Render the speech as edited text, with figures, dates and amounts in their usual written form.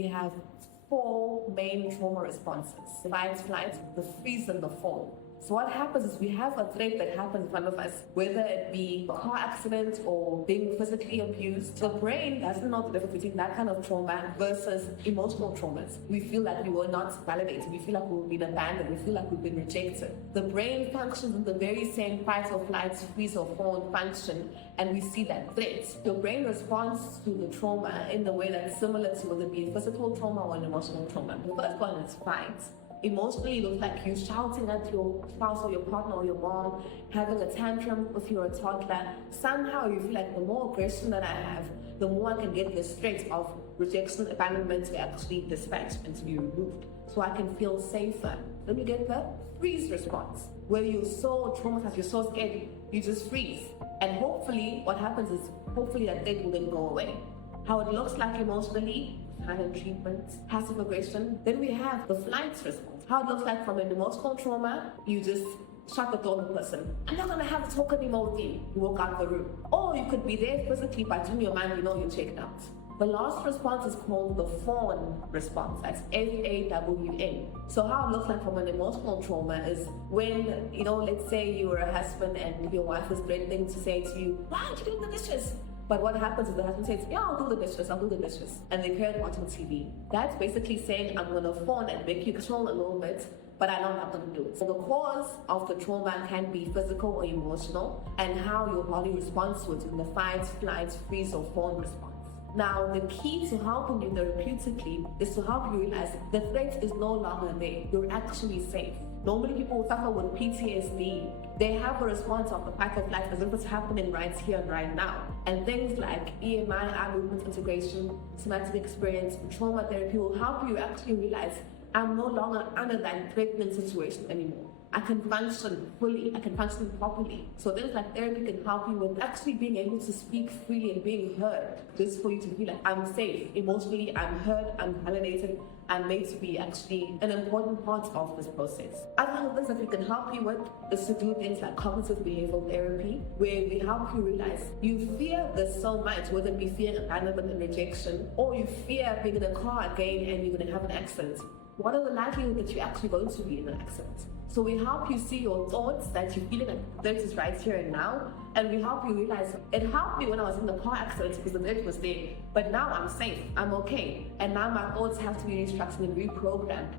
we have 4 main trauma responses: fight, flight, the freeze, and the fawn. So what happens is we have a threat that happens in front of us, whether it be a car accident or being physically abused. The brain doesn't know the difference between that kind of trauma versus emotional traumas. We feel like we were not validated. We feel like we've been abandoned. We feel like we've been rejected. The brain functions in the very same fight or flight, freeze or fawn function, and we see that threat. Your brain responds to the trauma in the way that's similar to whether it be a physical trauma or an emotional trauma. The first one is fight. Emotionally, it looks like you shouting at your spouse or your partner or your mom, having a tantrum if you're a toddler. Somehow you feel like the more aggression that I have, the more I can get this threat of rejection, abandonment to actually dispatched and to be removed, so I can feel safer. Then you get the freeze response, where you're so traumatized, you're so scared, you just freeze. And hopefully what happens is, hopefully that threat will then go away. How it looks like emotionally: silent treatment, passive aggression. Then we have the flight response. How it looks like from an emotional trauma: you just shut the door on the person. I'm not gonna have to talk anymore with you. You walk out the room. Or you could be there physically, but in your mind you know you're checked out. The last response is called the fawn response. That's FAWN. So how it looks like from an emotional trauma is when, let's say you were a husband and your wife is threatening to say to you, "Why aren't you doing the dishes?" But what happens is the husband says, "Yeah, I'll do the dishes, I'll do the dishes." And they carry it on TV. That's basically saying, I'm going to fawn and make you control a little bit, but I know I'm not going to do it. So the cause of the trauma can be physical or emotional, and how your body responds to it in the fight, flight, freeze, or fawn response. Now, the key to helping you therapeutically is to help you realize the threat is no longer there. You're actually safe. Normally people who suffer with PTSD, they have a response of the fight or flight as if it's happening right here and right now. And things like EMI, eye movement integration, somatic experience, trauma therapy will help you actually realize, I'm no longer under that threatening situation anymore. I can function fully, I can function properly. So things like therapy can help you with actually being able to speak freely and being heard, just for you to feel like I'm safe. Emotionally, I'm heard, I'm validated, I'm made to be actually an important part of this process. Other things that we can help you with is to do things like cognitive behavioral therapy, where we help you realize you fear this so much, whether it be fear of abandonment and rejection, or you fear being in a car again and you're going to have an accident. What are the likelihood that you're actually going to be in an accident? So we help you see your thoughts, that you're feeling like the threat is right here and now, and we help you realize, it helped me when I was in the car accident because the threat was there, but now I'm safe, I'm okay, and now my thoughts have to be restructured and reprogrammed.